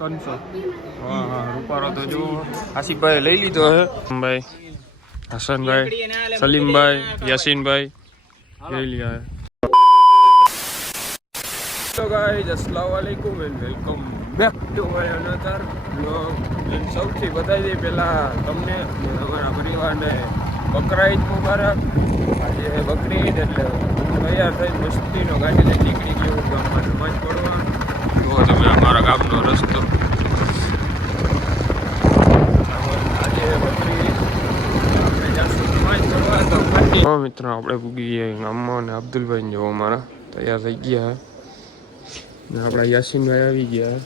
300 હા હા રૂપારો તો જો આસિફભાઈ લઈ લીધો હે ભાઈ હસનભાઈ સલીમભાઈ યાસીનભાઈ લઈ લીધા હે તો ગાઈઝ અસ્સલામુ અલૈકુમ and welcome back to my another vlog. સૌથી બધાથી પહેલાં તમને અને અમારા પરિવારને બકરા ઈદ મુબારક. આજે બકરી ઈદ એટલે તૈયાર થઈ મસ્તીનો ગાડી લઈને નીકળી ગયો ગામમાં નમાજ પડવા. જુઓ તમે અમારા ગામનો રસ્તો. આજે બકરી ઈદ આપણે જાશું નમાજ પડવા તો મિત્રો આપણે પૂગી ગયા ગામમાં અને અબ્દુલભાઈ જો અમારા તૈયાર થઈ ગયા આપણા યાસીનભાઈ આવી ગયા.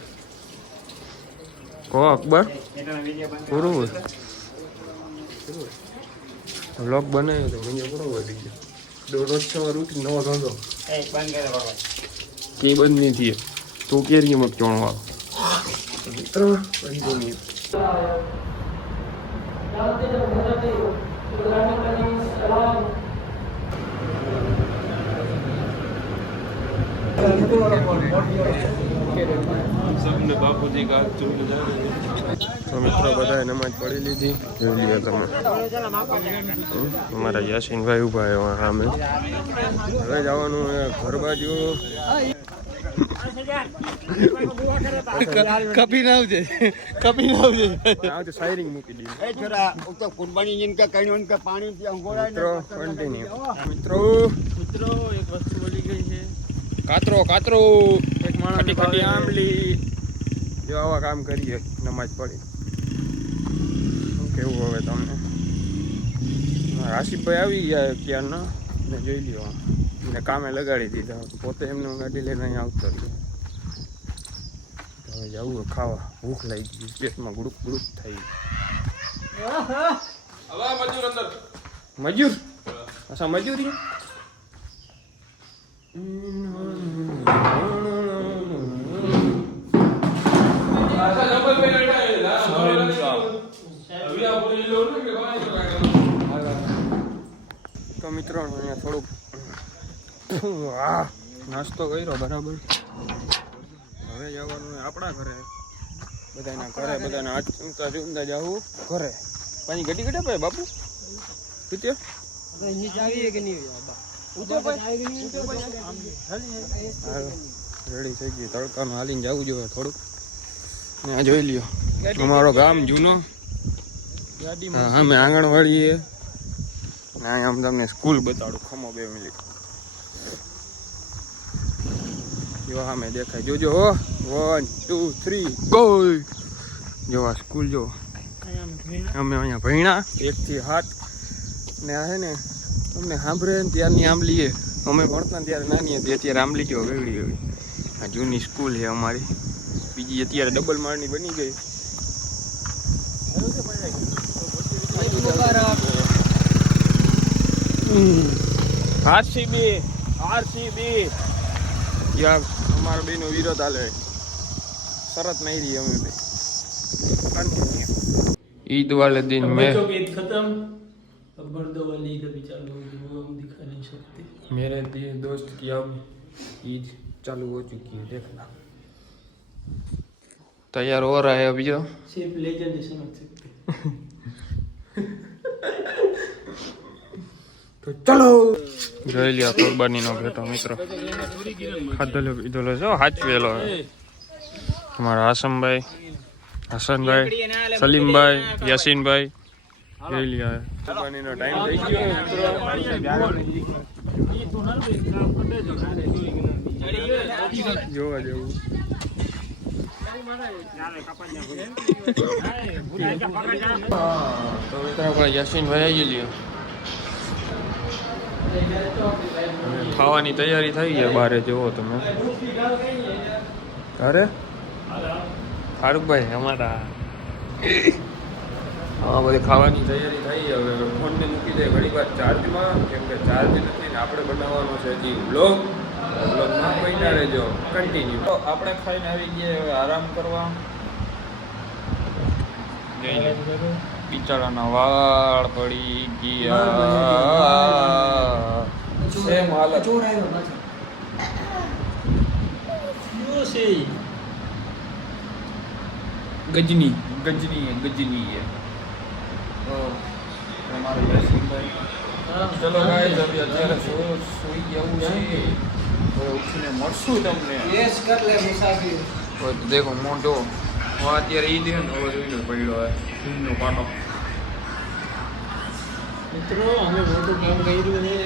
ઓ અકબર પૂરું વ્લોગ બનાવ્યો તો વિડીયો પૂરો વધી ગયો. દરરોજ સવાર ઉઠી નવો ધંધો કે બંધ નહીં થઈએ તું કેરી મત ચોણવા મિત્ર બંધ सबने बापूजी का चुन तो મિત્રો બધાએ નમાજ પડી લીધી. જોઈ લ્યો તમે અમારા યાસીનભાઈ ઉભા આવ્યા સામે. હવે જવાનું ઘર બાજુ. કપી ના આવજે આવજે શાયરિંગ મૂકી દીધી कुर्बानी जिनका कहीं उनका पानी મિત્રો કન્ટિન્યુ મિત્રો એક વસ્તુ બોલી ગઈ છે કાતરો એક માણસ ખાટી આંબલી જો આવા કામ કરીએ નમાજ પડી. શું કેવું હવે તમને આસિફભાઈ આવી ગયા ક્યારના ને જોઈ લ્યો ને કામે લગાડી દીધા. પોતે એમને ગાડી લઈને અહીંયા આવતો રહ્યો. હવે જવું ખાવા ભૂખ લાગી ગઈ પેટમાં ગુડુક થઈ. મજૂર અચ્છા મજૂરી તો મિત્રો અહીંયા થોડુંક નાસ્તો કર્યો બરાબર. હવે જવાનું આપણા ઘરે બધાના ઘરે બધાના હાથ ચૂમતા ચૂમતા જવું ઘરે. પાણી ઘટી ઘટે ભાઈ બાપુ પીત્યો રેડી થઈ ગઈ. તડકાનું હાલીને જવું જોઈએ થોડુંક. આ જોઈ લ્યો અમારો ગામ જૂનો. હા મેં આંગણવાડી એ આમ તમને સ્કૂલ બતાડું. ખમો 2 મિનિટ જો હા મેં દેખાય જોજો 1 2 3 ગો. જો આ સ્કૂલ જો અમે અહીંયા ભણ્યા 1 થી 7 ને આ છે ને તમને સાંભળે ને ત્યારની આંબલી અમે ભણતા ત્યારે નાની હતી. અત્યારે આંબલી કેવો વેગળી ગઈ. આ જૂની સ્કૂલ છે અમારી. બીજી અત્યારે ડબલ માળની બની ગઈ. આરસીબી યાર અમારા બેનો વિરોધ હાલે. શરત નહીં રહી અમે બે. ईद वाले दिन में ईद खत्म अब बर्दो वाली ईद अभी चालू होगी वो हम दिखा नहीं सकते. मेरे दोस्त की अब ईद चालू हो चुकी है देखना. तैयार हो रहा है अभी जो सिर्फ लेजेंड ही समझ सकते. तो चलो જોઈ લ્યો કુરબાનીનો ભેટો મિત્રો. ખાધેલો પીધેલો છે હાચવેલો. તમારા આસમભાઈ હસનભાઈ સલીમભાઈ યાસીનભાઈ લઈ લ્યા. કુરબાનીનો ટાઈમ થઈ ગયો જોવા જેવું. તો મિત્રો આપણે યાસીનભાઈ આવી લ્યો. ખાવાની તૈયારી થઈ છે બારે. જુઓ તમે અરે ફારૂકભાઈ અમારા હા બધી ખાવાની તૈયારી થઈ. હવે ફોનને મૂકી દે ઘણી વાર ચાર્જમાં કેમ કે ચાર્જ નથી ને આપણે બનાવવાનો છે હજી વ્લોગ. વ્લોગમાં મહિના રહેજો કન્ટિન્યુ. તો આપણે ખાઈને આવી ગયા હવે આરામ કરવા. બિચારાના વાળ પડી ગયા. સેમ હાલત गजनी गजनी है तो हमारे यासीनભાઈ ચલો ગાઈસ અભી અત્યારે સોઈ જવું છે તો ઉઠીને મળશું તમને यस कर ले मुसाफिर તો દેખો મોટો અત્યારે ઈ દે ને હવે જોઈ લો પડ્યો હે ઈનો પાટો मित्रों हमें मोटो काम કર્યું છે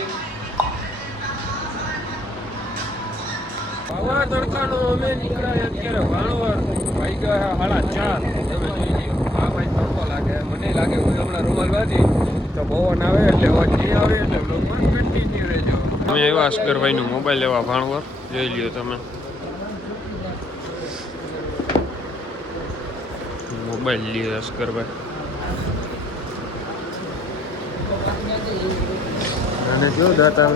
આવા તડકાનો અમે નીકળ્યા અત્યારે ભાણવર ભાઈ ગયા 4:30 તમે જોઈ લ્યો આ ભાઈ તડકો લાગે મને લાગે હું હમણાં રૂમાલ બાંધી તો પવન આવે એટલે અવાજ નહીં આવે એટલે બ્લોગમાં કન્ટિન્યુ રહેજો અમે આવ્યા અસ્કરભાઈનો મોબાઈલ લેવા ભાણવર જોઈ લ્યો તમે મોબાઈલ લ્યો અસ્કરભાઈ અને જો દાતા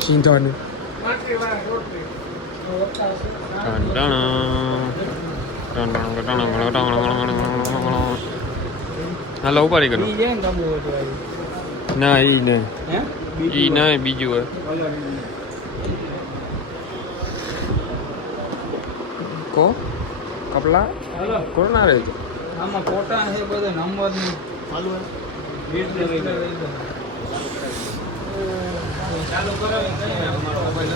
સિંધાનું હાલો ઉપાડી કરો ના ઈ નહીં ઈ નહીં બીજું હોય કો કપલા કોના રે આમાં ફોટા છે બધે નંબર ની ચાલુ છે ચાલુ કરો અમારો મોબાઈલ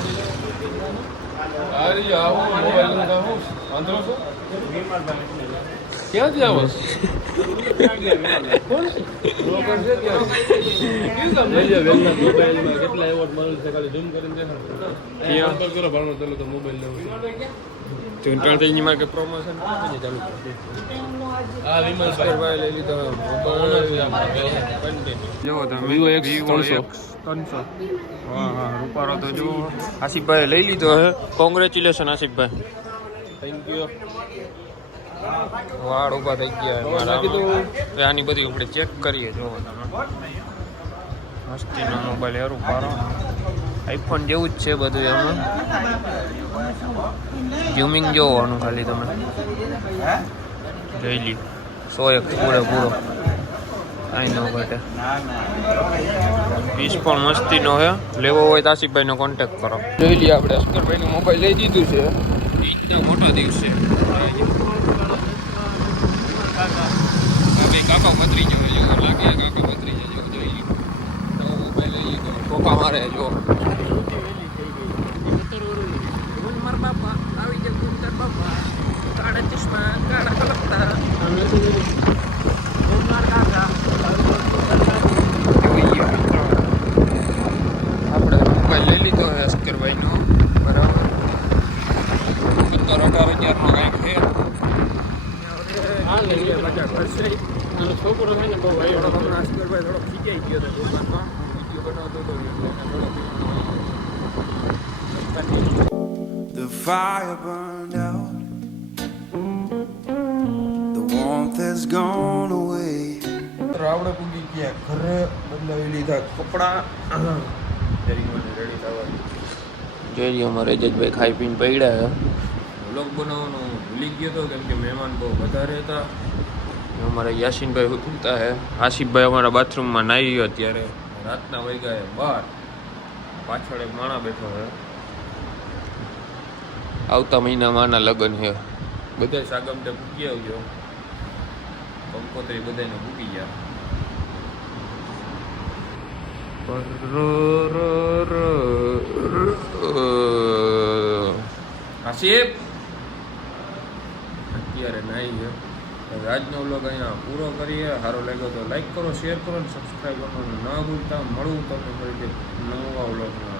અરે આવો મોબાઈલ નું કામ આંધળો છો ક્યાંથી આવો કોણ બ્રોકર છે ક્યાં મોબાઈલમાં કેટલા એવોર્ડ મળે છે ખાલી ઝૂમ કરીને દેખાડો ક્યાં કરો ભાણો ચાલો તો મોબાઈલ લેવો ચૂંટણ થઈ માં કે પ્રમોશન ચાલુ હા વિમલ ભાઈ લઈ લીધો જો તમે Vivo X300. વાહ હા રૂપારો તો જો આસિફભાઈ લઈ લીધો હે કોંગ્રેચ્યુલેશન આસિફભાઈ થેન્ક યુ વાળ ઊભા થઈ ગયા હે મારા હવે આની બધી આપણે ચેક કરીએ જો તમે મસ્તીનો મોબાઈલ હે રૂપારો આઈફોન જેવું જ છે બધું એમાં ઝૂમિંગ જોવાનું ખાલી તમે જોઈ લ્યો 100x પૂરો કાંઈ ન ઘટે પીસ પણ મસ્તીનો છે લેવો હોય તો આસિફભાઈનો કોન્ટેક્ટ કરો જોઈ લઈએ આપણે અસ્કરભાઈનો મોબાઈલ લઈ દીધું છે ઈદનો મોટો દિવસ છે કાકા મતરી જો લાગે કાકા મતરી જો જોઈ લઈએ નવો મોબાઈલ લઈ લીધો કોકા મારે જો મારા બાપા આવી જાય ગુંદર બાપા કાળા ચશ્મા કાળા કલકતા આપણે મોબાઈલ લઈ લીધો છે અસ્કરભાઈનો બરાબર 17-18 હજારનો કાંઈક છે છોકરો થાય ને બહુ ભાઈ અસ્કરભાઈ થોડો ખીચાઈ ગયો હતો દુકાનમાં વિડીયો બનાવતો હતો The fire burned out. The warmth has gone away. રાવડે પૂગી ગયા ઘરે બદલાવી લીધા કપડા રેડી થવા જોઈ અમારે રજતભાઈ ખાઈ પીને પડ્યા વ્લોગ બનાવવાનું ભૂલી ગયો હતો કેમ કે મહેમાન બહુ વધારે હતા અમારા યાસીનભાઈ ઉઠતા હે આસિફભાઈ અમારા બાથરૂમમાં નાહી ગયો અત્યારે રાતના વાગ્યા 12 પાછળ એક માણા બેઠો છે આવતા મહિનામાં આના લગ્ન છે બધા સાગમટે પૂકી આવજો કંકોત્રી બધાને પૂકી ગયા આસિફ અત્યારે નાઈ ગયો આજનો વ્લોગ અહીંયા પૂરો કરીએ સારો લાગ્યો તો લાઈક કરો શેર કરો અને સબસ્ક્રાઈબ કરવાનું ના ભૂલતા મળવું તમને ફરી નવા વ્લોગમાં